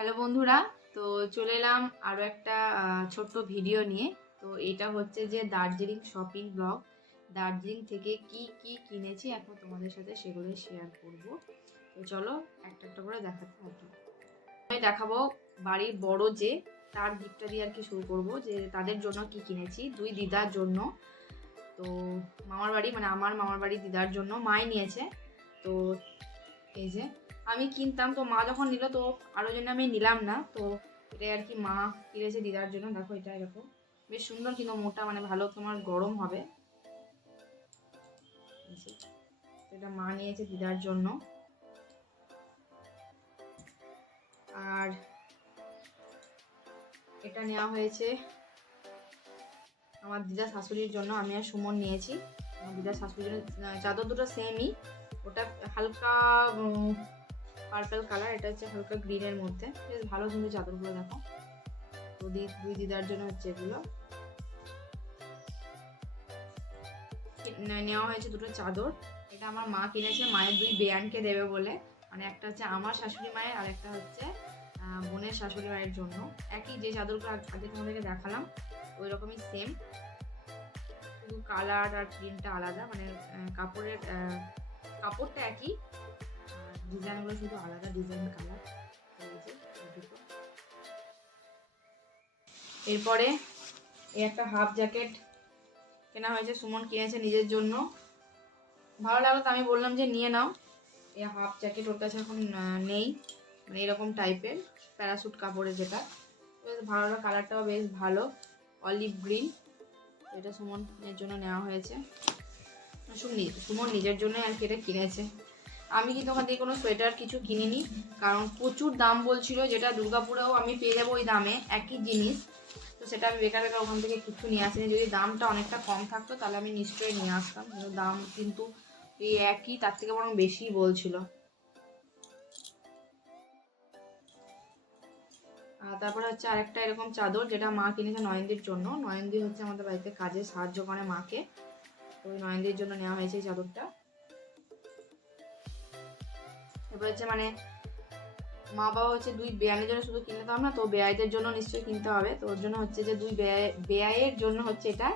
Hello বন্ধুরা, তো চলে এলাম আরও একটা ছোট্ট ভিডিও নিয়ে। তো এটা হচ্ছে যে দার্জিলিং শপিং ব্লগ। দার্জিলিং থেকে কি কি কিনেছি এখন তোমাদের সাথে সেগুলো শেয়ার করব। তো চলো, একটা একটা করে দেখাতে থাকি আমি দেখাবো বাড়ির বড় যে, তার দিকটা দিয়ে আর কি শুরু করব যে তাদের জন্য কি কিনেছি। দুই দিদার জন্য। তো মামার বাড়ি মানে আমার মামার বাড়ি দিদার জন্য মাই নিয়েছে। তো এই যে আমি কিনতাম, তো মা যখন নিল, তো আরও জন্য আমি নিলাম না। তো এটাই আর কি মা কিনেছে দিদার জন্য। দেখো, এটা এরকম। বেশ সুন্দর কিন্তু মোটা মানে ভালো তোমার গরম হবে। এটা মা নিয়েছে দিদার জন্য। আর এটা নেওয়া হয়েছে আমার দিদা শাশুড়ির জন্য। আমি আর সুমন নিয়েছি। আমার দিদার শাশুড়ির জন্য চাদর দুটো সেমই ওটা হালকা পার্পল কালার এটা হচ্ছে হালকা গ্রিনের মধ্যে। বেশ ভালো সুন্দর চাদরগুলো দেখো। তো দুই দিদার জন্য হচ্ছে এগুলো। নেওয়া হয়েছে দুটো চাদর। এটা আমার মা কিনেছে, মায়ের দুই বেয়ানকে দেবে বলে। মানে একটা হচ্ছে আমার শাশুড়ি মায়ের আর একটা হচ্ছে বোনের শাশুড়ি মায়ের জন্য। একই যে চাদরগুলো আগ- তোমাদেরকে দেখালাম ওই রকমই সেম শুধু কালার আর প্রিন্টটা আলাদা। মানে কাপড়ের কাপড়টা একই। ডিজাইনগুলো শুধু আলাদা ডিজাইন কালার এরপরে এই একটা হাফ জ্যাকেট কেনা হয়েছে, সুমন কিনেছে নিজের জন্য। ভালো লাগল তো আমি বললাম যে নিয়ে নাও। এই হাফ জ্যাকেট ওর কাছে এখন নেই। মানে এরকম টাইপের প্যারাসুট কাপড়ের যেটা। বেশ ভালো কালারটাও বেশ ভালো। অলিভ গ্রিন এটা সুমনের জন্য নেওয়া হয়েছে। সুমন নিজের জন্য আর কি এটা কিনেছে। আমি কিন্তু ওখান থেকে কোনো সোয়েটার কিছু কিনিনি, কারণ প্রচুর দাম বলছিল যেটা দুর্গাপুরেও আমি পেয়ে যাব ওই দামে, একই জিনিস। তো সেটা আমি বেকার বেকার ওখান থেকে কিছু নিয়ে আসিনি। যদি দামটা অনেকটা কম থাকতো তাহলে আমি নিশ্চয়ই নিয়ে আসতাম, কিন্তু দাম কিন্তু এই একই, তার থেকে বরং বেশি বলছিল। আর তারপরে হচ্ছে আরেকটা এরকম চাদর যেটা মা কিনেছে নয়নদির জন্য। নয়নদি হচ্ছে আমাদের বাড়িতে কাজে সাহায্য করে মাকে। তো ওই নয়নদির জন্য নেওয়া হয়েছে এই চাদরটা। এবার হচ্ছে মানে মা বাবা হচ্ছে দুই বেয়ানের জন্য শুধু কিনতে হবে না, তো বেয়াইদের জন্য নিশ্চয়ই কিনতে হবে। তো ওর জন্য হচ্ছে যে দুই বেআইয়ের জন্য হচ্ছে এটা।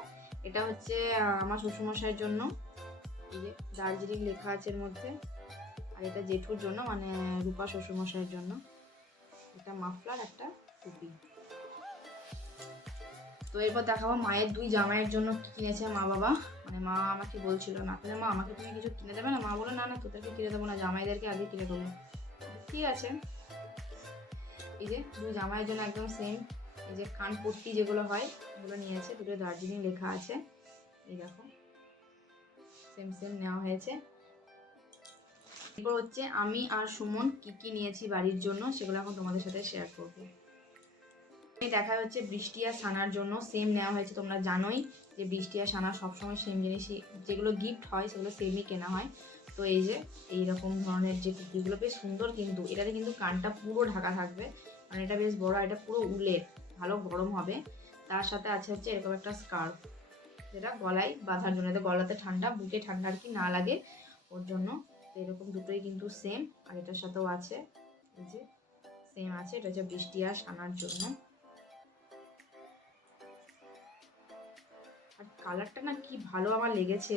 এটা হচ্ছে আমার শ্বশুরমশাইয়ের জন্য। এই যে দার্জিলিং লেখা আছে এর মধ্যে। আর এটা জেঠুর জন্য মানে রূপা শ্বশুরমশাইয়ের জন্য। এটা মাফলার, একটা টুপি। তো এরপর দেখাবো মায়ের দুই জামাইয়ের জন্য কিনেছে মা বাবা। মানে মা আমাকে বলছিল, না তাহলে মা আমাকে তুমি কিছু কিনে দেবে না? মা বলে না না, তোদেরকে কিনে দেবো না, জামাইদেরকে আগে কিনে দেবো। ঠিক আছে। এই যে দুই জামাইয়ের জন্য একদম সেম এই যে কানপট্টি যেগুলো হয়, ওগুলো নিয়েছে, দুটো দার্জিলিং লেখা আছে। এই দেখো সেম সেম নেওয়া হয়েছে। এরপর হচ্ছে আমি আর সুমন কি কি নিয়েছি বাড়ির জন্য, সেগুলো এখন তোমাদের সাথে শেয়ার করব। দেখা হচ্ছে বৃষ্টি আর সানার জন্য সেম নেওয়া হয়েছে, তোমরা জানোই যে বৃষ্টি আর সানা সবসময় সেম জিনিসই, যেগুলো গিফট হয় সেগুলো সেমই কেনা হয়। তো এই যে, এইরকম ধরনের যে টুপিগুলো বেশ সুন্দর কিন্তু, এটাতে কিন্তু কানটা পুরো ঢাকা থাকবে। মানে এটা বেশ বড়, এটা পুরো উলের, ভালো গরম হবে। তার সাথে আছে হচ্ছে এরকম একটা স্কার্ফ যেটা গলায় বাঁধার জন্য গলাতে ঠান্ডা, বুকে ঠান্ডা আর কি না লাগে ওর জন্য। তো এরকম দুটোই কিন্তু সেম আর এটার সাথেও আছে, এই যে সেম আছে, এটা হচ্ছে বৃষ্টি আর সানার জন্য। আর কালারটা না কি ভালো আমার লেগেছে।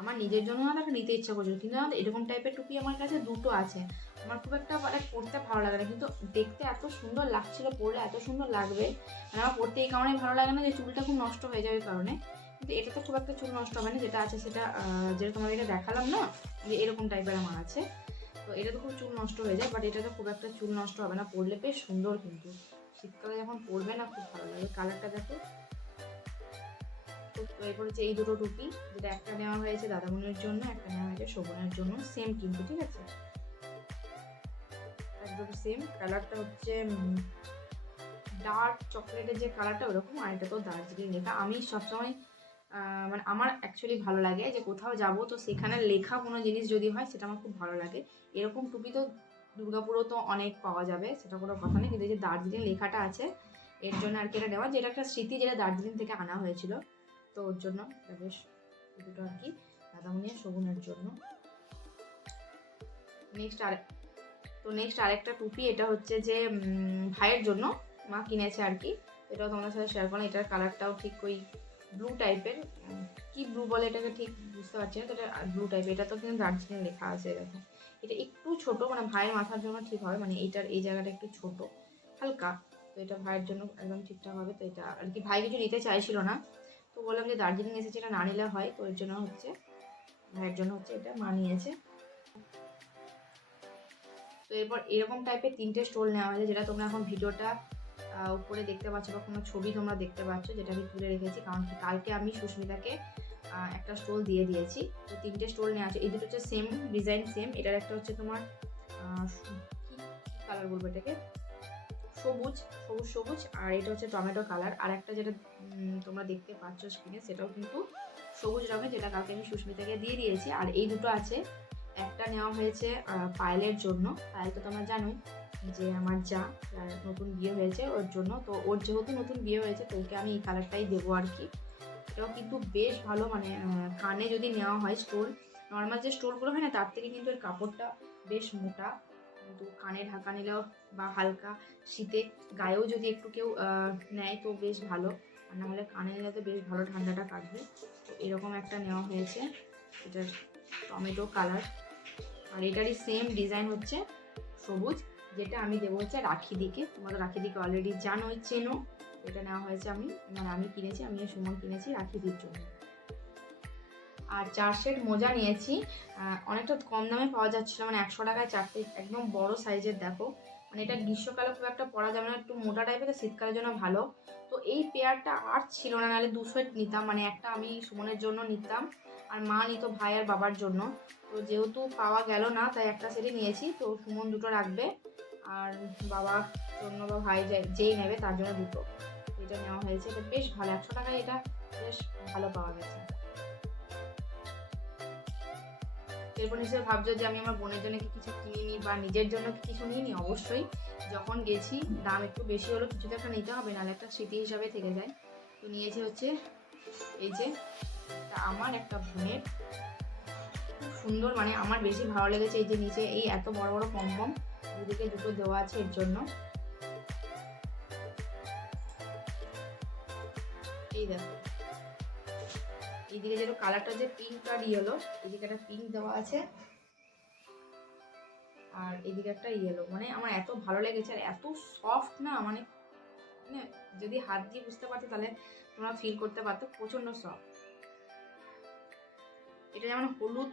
আমার নিজের জন্য না তাকে নিতে ইচ্ছা করছিল, কিন্তু এরকম টাইপের টুপি আমার কাছে দুটো আছে। আমার খুব একটা মানে পরতে ভালো লাগে না, কিন্তু দেখতে এত সুন্দর লাগছিল, পরলে এত সুন্দর লাগবে। মানে আমার পরতে এই কারণে ভালো লাগে না যে চুলটা খুব নষ্ট হয়ে যাবে কারণে। কিন্তু এটা তো খুব একটা চুল নষ্ট হবে না, যেটা আছে সেটা যেটা তোমাদেরকে দেখালাম না, যে এরকম টাইপের আমার আছে। তো এটা তো খুব চুল নষ্ট হয়ে যায় বাট এটা তো খুব একটা চুল নষ্ট হবে না, পরলে বেশ সুন্দর কিন্তু। শীতকালে যখন পরবে না, খুব ভালো লাগে। কালারটা দেখো। এরপর হচ্ছে এই দুটো টুপি, যেটা একটা নেওয়া হয়েছে দাদামনির জন্য, একটা নেওয়া হয়েছে শোভনের জন্য সেম কিন্তু, ঠিক আছে? একদম সেম কালারটা হচ্ছে ডার্ক চকলেটের যে কালারটা ওরকম, আর এটা তো দার্জিলিং লেখা। আমি সবসময় মানে আমার অ্যাকচুয়ালি ভালো লাগে যে কোথাও যাব, তো সেখানে লেখা কোনো জিনিস যদি হয়, সেটা আমার খুব ভালো লাগে। এরকম টুপি তো দুর্গাপুরও তো অনেক পাওয়া যাবে, সেটা কোনো কথা নেই। কিন্তু যে দার্জিলিং লেখাটা আছে, এর জন্য আর কি এটা নেওয়া। যেটা একটা স্মৃতি, যেটা দার্জিলিং থেকে আনা হয়েছিল তো ওর জন্য বেশ দুটো আর কি দাদামণি আর শগুনের জন্য। নেক্সট আর, তো নেক্সট আরেকটা টুপি, এটা হচ্ছে যে ভাইয়ের জন্য মা কিনেছে আর কি। এটাও তোমাদের সাথে শেয়ার করলাম, এটার কালারটাও ঠিক ওই ব্লু টাইপের কি ব্লু বলে এটাকে ঠিক বুঝতে পারছি না, তো এটা ব্লু টাইপের এটা তো কিন্তু দার্জিলিং লেখা আছে দেখো এটা একটু ছোট মানে ভাইয়ের মাথার জন্য ঠিক হবে মানে এটার এই জায়গাটা একটু ছোট, হালকা। তো এটা ভাইয়ের জন্য একদম ঠিকঠাক হবে, তো এটা আর কি, ভাই কিছু নিতে চাইছিল না। তো বললাম যে দার্জিলিং এসেছে, এটা না নিলে হয়, তো এর জন্য হচ্ছে, ভাইয়ের জন্য হচ্ছে এটা মা নিয়েছে তো এরপর এরকম টাইপের তিনটে স্টোল নেওয়া হয়েছে, যেটা তোমরা এখন ভিডিওটা উপরে দেখতে পাচ্ছ বা কোনো ছবি তোমরা দেখতে পাচ্ছ, যেটা আমি তুলে রেখেছি, কারণ কি কালকে আমি সুস্মিতাকে একটা স্টোল দিয়ে দিয়েছি। তো তিনটে স্টোল নেওয়া আছে, এই দুটো হচ্ছে সেম ডিজাইন সেম এটার একটা হচ্ছে তোমার কালার বলব এটাকে? সবুজ সবুজ সবুজ, আর এটা হচ্ছে টমেটো কালার। আর একটা যেটা তোমরা দেখতে পাচ্ছ স্ক্রিনে সেটাও কিন্তু সবুজ রঙের, যেটা কালকে আমি সুস্মিতাকে দিয়ে দিয়েছি। আর এই দুটো আছে। একটা নেওয়া হয়েছে পায়েলের জন্য। পায়েল তো তোমরা জানোই যে আমার যা নতুন বিয়ে হয়েছে ওর জন্য। তো ওর যেহেতু নতুন বিয়ে হয়েছে, তো ওকে আমি এই কালারটাই দেবো আর কি। এটাও কিন্তু বেশ ভালো মানে কানে যদি নেওয়া হয় স্টোল নর্মাল যে স্টোলগুলো হয় না, তার থেকে কিন্তু এর কাপড়টা বেশ মোটা। কিন্তু কানে ঢাকা নিলেও বা হালকা শীতে গায়েও যদি একটু কেউ নেয় তো বেশ ভালো। আর নাহলে কানে নিলে তো বেশ ভালো ঠান্ডাটা কাটবে। তো এরকম একটা নেওয়া হয়েছে। এটার টমেটো কালার। আর এটারই সেম ডিজাইন হচ্ছে সবুজ, যেটা আমি দেবো হচ্ছে রাখি দিকে তোমরা রাখি দিকে অলরেডি জানোই, চেনো। এটা নেওয়া হয়েছে আমি। মানে আমি কিনেছি আমি সুমন কিনেছি রাখি দির জন্য। আর চার সেট মোজা নিয়েছি অনেকটা কম দামে পাওয়া যাচ্ছিল মানে একশো টাকায় চারটে, একদম বড় সাইজের দেখো। মানে এটা গ্রীষ্মকালে খুব একটা পরা যাবে না, একটু মোটা টাইপের শীতকালের জন্য ভালো। তো এই পেয়ারটা আর ছিল না, নাহলে দুশো নিতাম মানে একটা আমি সুমনের জন্য নিতাম, আর মা নিত ভাই আর বাবার জন্য। তো যেহেতু পাওয়া গেল না, তাই একটা সেটই নিয়েছি, তো সুমন দুটো রাখবে, আর বাবার জন্য বা ভাই যেই নেবে তার জন্য দুটো। এটা নেওয়া হয়েছে, এটা বেশ ভালো, একশো টাকায় এটা বেশ ভালো পাওয়া গেছে। এরপর নিশ্চয়ই ভাবছ যে আমি আমার বোনের জন্য কি কিছু কিনিনি বা নিজের জন্য কিছু নিইনি? অবশ্যই। যখন গেছি, দাম একটু বেশি হলো কিছু তো একটা নিতে হবে, নাহলে একটা স্মৃতি হিসাবে থেকে যায়। তো নিয়েছি হচ্ছে, এই যে আমার একটা বোনের। খুব সুন্দর মানে আমার বেশি ভালো লেগেছে এই যে নিচে, এই এত বড় বড় পম্পম। দুদিকে দুটো দেওয়া আছে এর জন্য। এই দেখো। এইদিকে যেন কালারটা যে পিঙ্ক আর ইয়েলো এদিকে একটা পিঙ্ক দেওয়া আছে। আর এদিকে একটা ইয়েলো মানে আমার এত ভালো লেগেছে আর এত সফট না মানে মানে যদি হাত দিয়ে বুঝতে পারতো তাহলে তোমরা ফিল করতে পারতো প্রচণ্ড সফট এটা যেমন হলুদ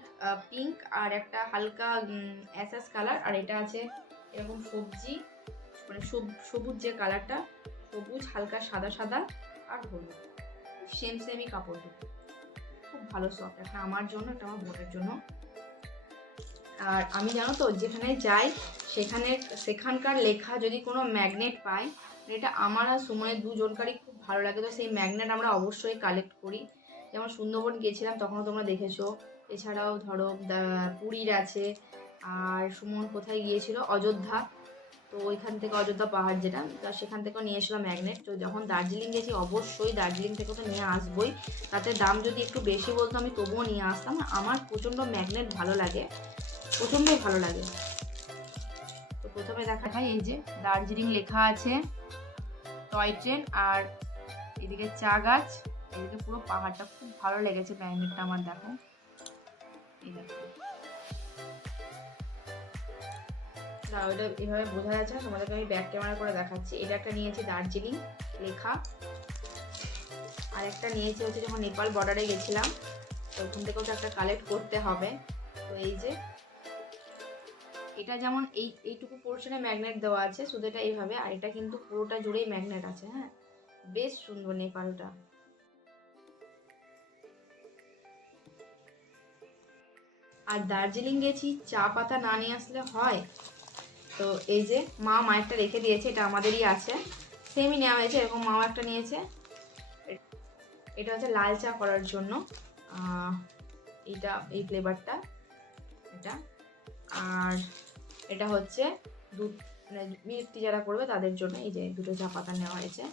পিঙ্ক আর একটা হালকা অ্যাসাস কালার আর এটা আছে এরকম সবজি মানে সব- সবুজ যে কালারটা সবুজ, হালকা সাদা সাদা আর হলুদ। সেম সেমই কাপড় দুটো। খুব ভালো সফট একটা আমার জন্য, একটা আমার বোনের জন্য। আর আমি জানো তো, যেখানে যাই, সেখানে, সেখানকার লেখা যদি কোনো ম্যাগনেট পাই এটা আমার আর সুমনের দুজনকারই খুব ভালো লাগে। তো সেই ম্যাগনেট আমরা অবশ্যই কালেক্ট করি। যেমন সুন্দরবন গিয়েছিলাম তখনও তোমরা দেখেছ। এছাড়াও ধরো পুরীর আছে, আর সুমন কোথায় গিয়েছিল? অযোধ্যা। তো ওইখান থেকে অযোধ্যা পাহাড় যেটা তো সেখান থেকেও নিয়ে এসেছিলাম ম্যাগনেট তো যখন দার্জিলিং গেছি, অবশ্যই দার্জিলিং থেকে তো নিয়ে আসবোই। তাতে দাম যদি একটু বেশি বলতো, আমি তবুও নিয়ে আসতাম। আমার প্রচণ্ড ম্যাগনেট ভালো লাগে প্রচণ্ডই ভালো লাগে। তো প্রথমে দেখা হয় এই যে দার্জিলিং লেখা আছে, টয় ট্রেন আর এদিকে চা গাছ, এদিকে পুরো পাহাড়টা। খুব ভালো লেগেছে ম্যাগনেটটা আমার দেখো। এই দেখো। না ওটা এভাবে বোঝা যাচ্ছে না, তোমাদেরকে আমি ব্যাক ক্যামেরা করে দেখাচ্ছি। এটা একটা নিয়েছি দার্জিলিং লেখা। আর একটা নিয়েছি হচ্ছে যখন নেপাল বর্ডারে গেছিলাম, তো ওখান থেকেও তো একটা কালেক্ট করতে হবে। তো এই যে, এটা যেমন এই, এইটুকু পোর্শনে ম্যাগনেট দেওয়া আছে, শুধু এটা এইভাবে, আর এটা কিন্তু পুরোটা জুড়েই ম্যাগনেট আছে হ্যাঁ? বেশ সুন্দর নেপালটা। আর দার্জিলিং গেছি, চা পাতা না নিয়ে আসলে হয়? তো এই যে মা মায়েরটা রেখে দিয়েছে, এটা আমাদেরই আছে। সেমই নেওয়া হয়েছে, এরকম মাও একটা নিয়েছে। এটা হচ্ছে লাল চা করার জন্য। এটা, এই ফ্লেভারটা এটা। আর এটা হচ্ছে দুধ মানে মিল্ক টি যারা করবে তাদের জন্য এই যে দুটো চা পাতা নেওয়া হয়েছে।